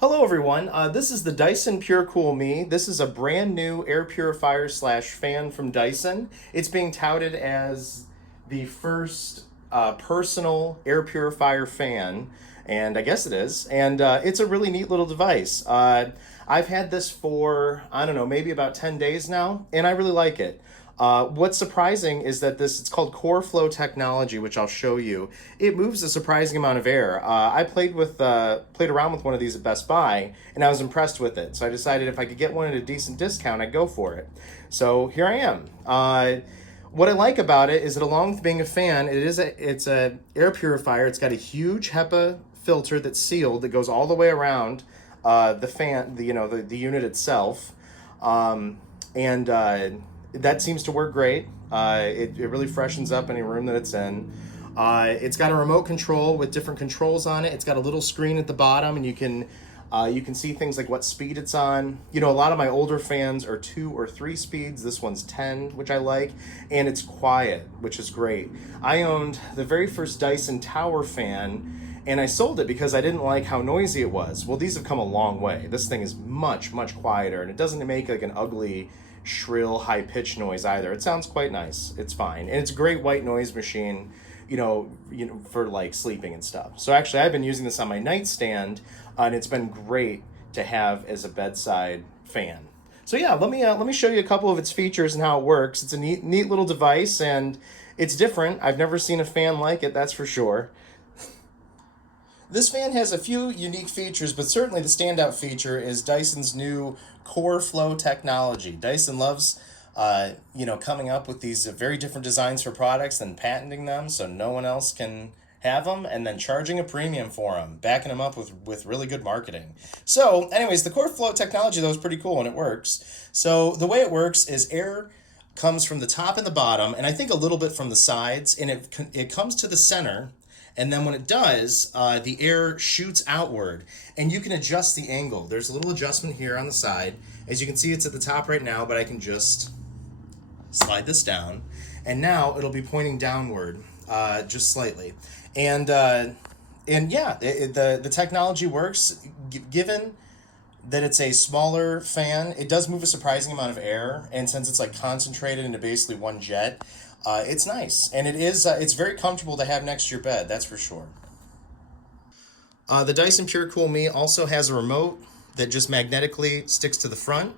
Hello everyone, this is the Dyson Pure Cool Me. This is a brand new air purifier slash fan from Dyson. It's being touted as the first personal air purifier fan, and I guess it is. And it's a really neat little device. I've had this for, I don't know, maybe about 10 days now, and I really like it. What's surprising is that it's called Core Flow technology, which I'll show you. It moves a surprising amount of air. I played around with one of these at Best Buy, and I was impressed with it. So I decided if I could get one at a decent discount, I'd go for it. So here I am. What I like about it is that along with being a fan, it's a air purifier. It's got a huge HEPA filter that's sealed that goes all the way around the fan, the unit itself, and that seems to work great. It really freshens up any room that it's in. It's got a remote control with different controls on it. It's got a little screen at the bottom, and you can see things like what speed it's on. You know, a lot of my older fans are 2 or 3 speeds. This one's 10, which I like, and it's quiet, which is great. I owned the very first Dyson tower fan, and I sold it because I didn't like how noisy it was. Well, these have come a long way. This thing is much, much quieter, and it doesn't make like an ugly, shrill, high-pitched noise either. It sounds quite nice. It's fine, and it's a great white noise machine, for like sleeping and stuff. So actually, I've been using this on my nightstand, and it's been great to have as a bedside fan. So yeah, let me show you a couple of its features and how it works. It's a neat little device, and it's different. I've never seen a fan like it, that's for sure. This fan has a few unique features, but certainly the standout feature is Dyson's new Core Flow technology. Dyson loves, coming up with these very different designs for products and patenting them so no one else can have them, and then charging a premium for them, backing them up with really good marketing. So anyways, the Core Flow technology, though, is pretty cool, and it works. So the way it works is air comes from the top and the bottom, and I think a little bit from the sides, and it comes to the center. And then when it does, the air shoots outward, and you can adjust the angle. There's a little adjustment here on the side. As you can see, it's at the top right now, but I can just slide this down, and now it'll be pointing downward, just slightly. And yeah, the technology works. Given that it's a smaller fan, it does move a surprising amount of air, and since it's like concentrated into basically one jet, it's nice, and it's very comfortable to have next to your bed, that's for sure. The Dyson Pure Cool Me also has a remote that just magnetically sticks to the front.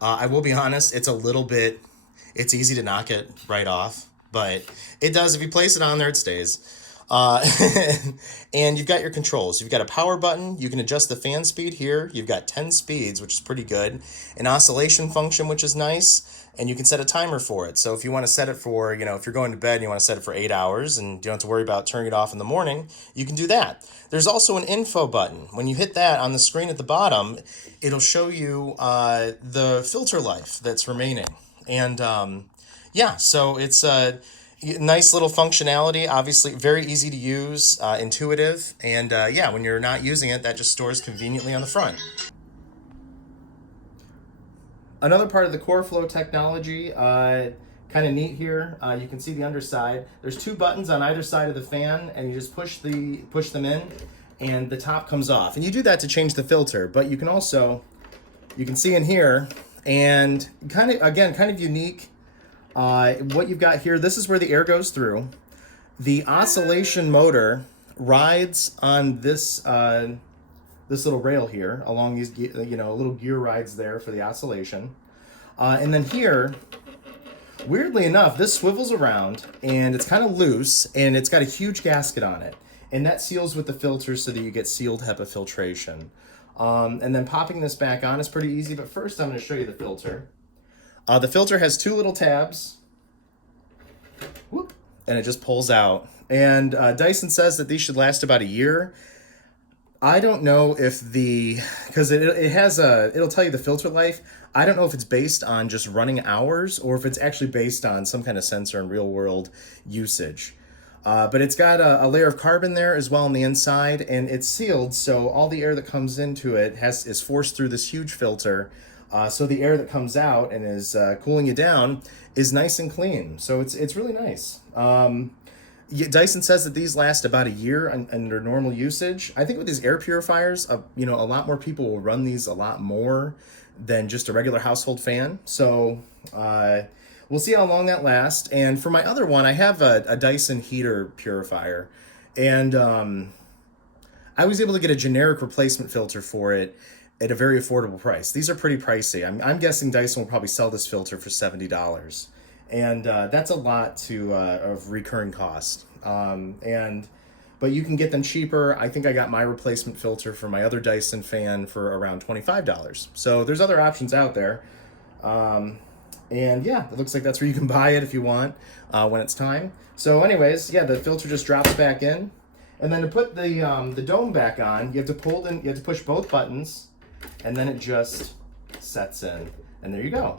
I will be honest, it's easy to knock it right off, but it does. If you place it on there, it stays. And you've got your controls. You've got a power button. You can adjust the fan speed here. You've got 10 speeds, which is pretty good. An oscillation function, which is nice. And you can set a timer for it. So if you want to set it for, if you're going to bed and you want to set it for 8 hours and you don't have to worry about turning it off in the morning, you can do that. There's also an info button. When you hit that on the screen at the bottom, it'll show you the filter life that's remaining. And yeah, so it's nice little functionality, obviously very easy to use, intuitive, and yeah, when you're not using it, that just stores conveniently on the front. Another part of the Core Flow technology, kind of neat here, you can see the underside. There's 2 buttons on either side of the fan, and you just push them in, and the top comes off. And you do that to change the filter, but you can see in here, and kind of unique. What you've got here, this is where the air goes through. The oscillation motor rides on this little rail here along these, little gear rides there for the oscillation. And then here, weirdly enough, this swivels around and it's kind of loose, and it's got a huge gasket on it. And that seals with the filter so that you get sealed HEPA filtration. And then popping this back on is pretty easy, but first I'm going to show you the filter. The filter has 2 little tabs, whoop, and it just pulls out. And Dyson says that these should last about a year. I don't know if because it'll tell you the filter life. I don't know if it's based on just running hours or if it's actually based on some kind of sensor in real world usage. But it's got a layer of carbon there as well on the inside, and it's sealed, so all the air that comes into it is forced through this huge filter. So the air that comes out and is cooling you down is nice and clean. So it's really nice. Dyson says that these last about a year under normal usage. I think with these air purifiers, you know, a lot more people will run these a lot more than just a regular household fan. So we'll see how long that lasts. And for my other one, I have a Dyson heater purifier, and I was able to get a generic replacement filter for it at a very affordable price. These are pretty pricey. I'm guessing Dyson will probably sell this filter for $70. And that's a lot of recurring cost. But you can get them cheaper. I think I got my replacement filter for my other Dyson fan for around $25. So there's other options out there. And yeah, it looks like that's where you can buy it if you want when it's time. So anyways, yeah, the filter just drops back in. And then to put the dome back on, you have to you have to push both buttons, and then it just sets in. And there you go.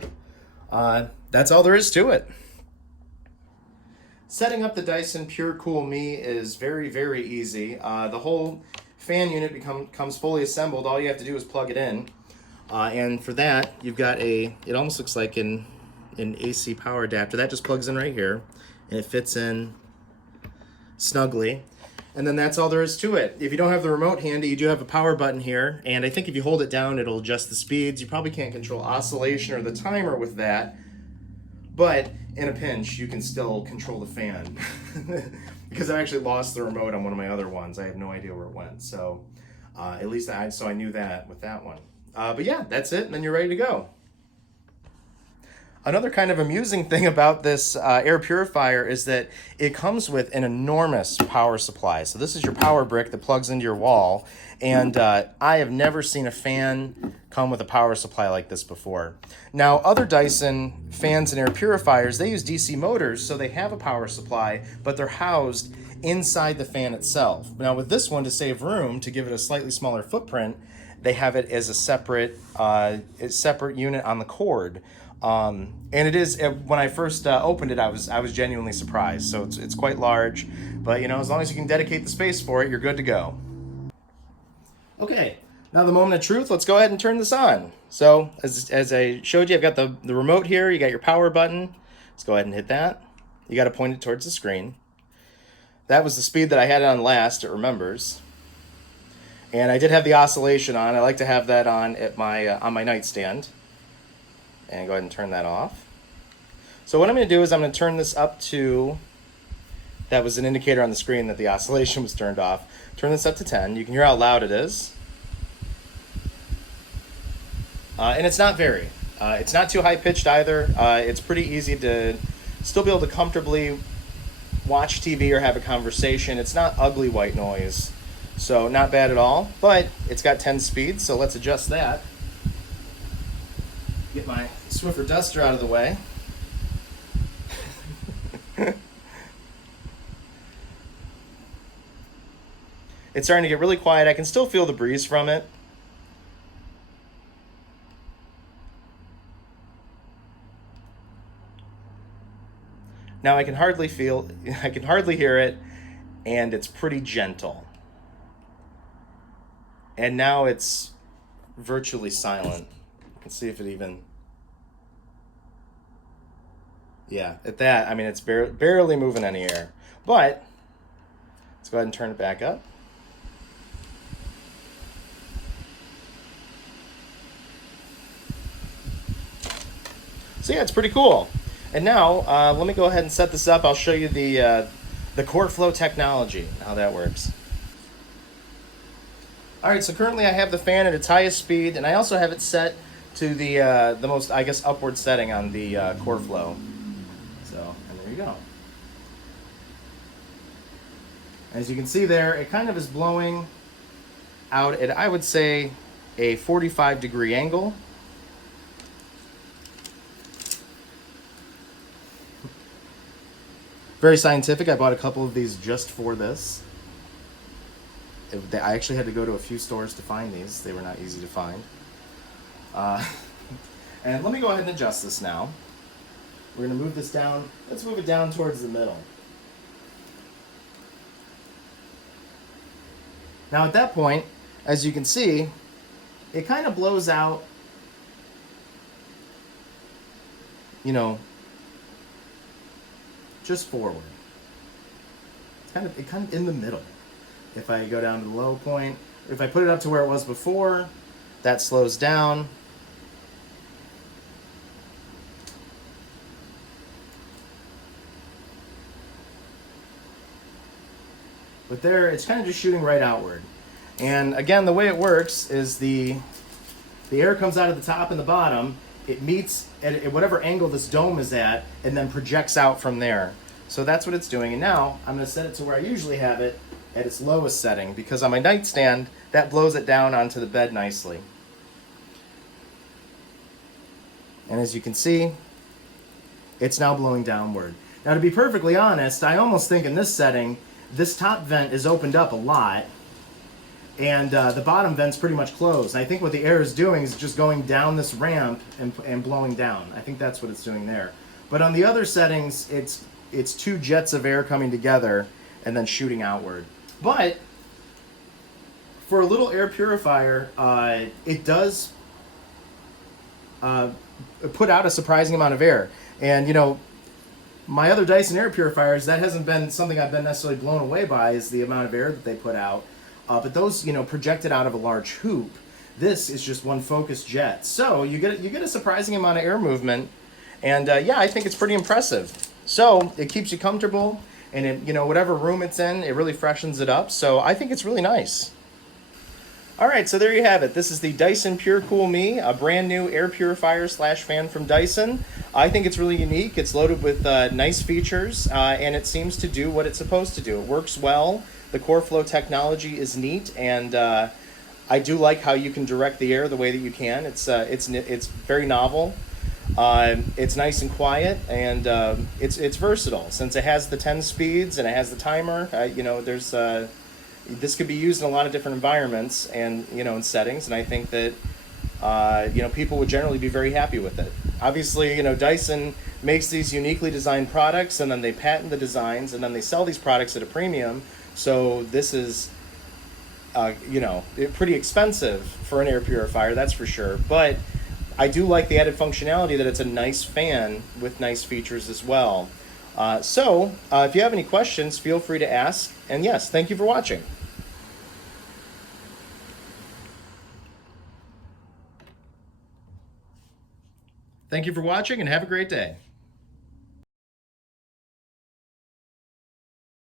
That's all there is to it. Setting up the Dyson Pure Cool Me is very, very easy. The whole fan unit comes fully assembled. All you have to do is plug it in. And for that, you've got it almost looks like an AC power adapter. That just plugs in right here, and it fits in snugly. And then that's all there is to it. If you don't have the remote handy, you do have a power button here, and I think if you hold it down, it'll adjust the speeds. You probably can't control oscillation or the timer with that, but in a pinch, you can still control the fan. Because I actually lost the remote on one of my other ones. I have no idea where it went, so at least I knew that with that one. But yeah, that's it, and then you're ready to go. Another kind of amusing thing about this air purifier is that it comes with an enormous power supply. So this is your power brick that plugs into your wall, and I have never seen a fan come with a power supply like this before. Now, other Dyson fans and air purifiers, they use DC motors, so they have a power supply, but they're housed inside the fan itself. Now with this one, to save room, to give it a slightly smaller footprint, they have it as a separate unit on the cord. And it is, when I first opened it, I was genuinely surprised. So it's quite large, but you know, as long as you can dedicate the space for it, you're good to go. Okay, now the moment of truth, let's go ahead and turn this on. So as I showed you, I've got the remote here, you got your power button. Let's go ahead and hit that. You got to point it towards the screen. That was the speed that I had it on last, it remembers. And I did have the oscillation on. I like to have that on at on my nightstand. And go ahead and turn that off. So what I'm going to do is I'm going to turn this up to, that was an indicator on the screen that the oscillation was turned off. Turn this up to 10. You can hear how loud it is. And it's not it's not too high pitched either. It's pretty easy to still be able to comfortably watch TV or have a conversation. It's not ugly white noise. So not bad at all, but it's got 10 speeds, so let's adjust that. Get my Swiffer duster out of the way. It's starting to get really quiet. I can still feel the breeze from it. Now I can hardly hear it, and it's pretty gentle. And now it's virtually silent. Let's see if it even... Yeah, at that, I mean, it's barely moving any air. But, let's go ahead and turn it back up. So yeah, it's pretty cool. And now, let me go ahead and set this up. I'll show you the core flow technology, how that works. All right, so currently I have the fan at its highest speed, and I also have it set to the most, I guess, upward setting on the core flow. So, and there you go. As you can see there, it kind of is blowing out at, I would say, a 45-degree angle. Very scientific. I bought a couple of these just for this. I actually had to go to a few stores to find these. They were not easy to find. And let me go ahead and adjust this now. We're going to move this down. Let's move it down towards the middle. Now at that point, as you can see, it kind of blows out, you know, just forward. kind of in the middle. If I go down to the low point, if I put it up to where it was before, that slows down. But there, it's kind of just shooting right outward. And again, the way it works is the air comes out of the top and the bottom. It meets at whatever angle this dome is at, and then projects out from there. So that's what it's doing. And now I'm going to set it to where I usually have it at its lowest setting, because on my nightstand, that blows it down onto the bed nicely. And as you can see, it's now blowing downward. Now, to be perfectly honest, I almost think in this setting, this top vent is opened up a lot, and the bottom vent's pretty much closed. And I think what the air is doing is just going down this ramp and blowing down. I think that's what it's doing there. But on the other settings, it's two jets of air coming together and then shooting outward. But for a little air purifier, it does put out a surprising amount of air. And you know, my other Dyson air purifiers, that hasn't been something I've been necessarily blown away by, is the amount of air that they put out. But those, you know, projected out of a large hoop. This is just one focused jet. So you get a surprising amount of air movement. And yeah, I think it's pretty impressive. So it keeps you comfortable, and it, you know, whatever room it's in, it really freshens it up. So I think it's really nice. All right, so there you have it. This is the Dyson Pure Cool Me, a brand new air purifier slash fan from Dyson. I think it's really unique. It's loaded with nice features, and it seems to do what it's supposed to do. It works well. The core flow technology is neat, and I do like how you can direct the air the way that you can. It's very novel. It's nice and quiet, and it's versatile. Since it has the 10 speeds and it has the timer, you know, there's this could be used in a lot of different environments and, you know, in settings, and I think that you know, people would generally be very happy with it. Obviously, you know, Dyson makes these uniquely designed products, and then they patent the designs, and then they sell these products at a premium. So this is you know, pretty expensive for an air purifier, that's for sure. But I do like the added functionality that it's a nice fan with nice features as well. So if you have any questions, feel free to ask. And yes, thank you for watching. Thank you for watching, and have a great day.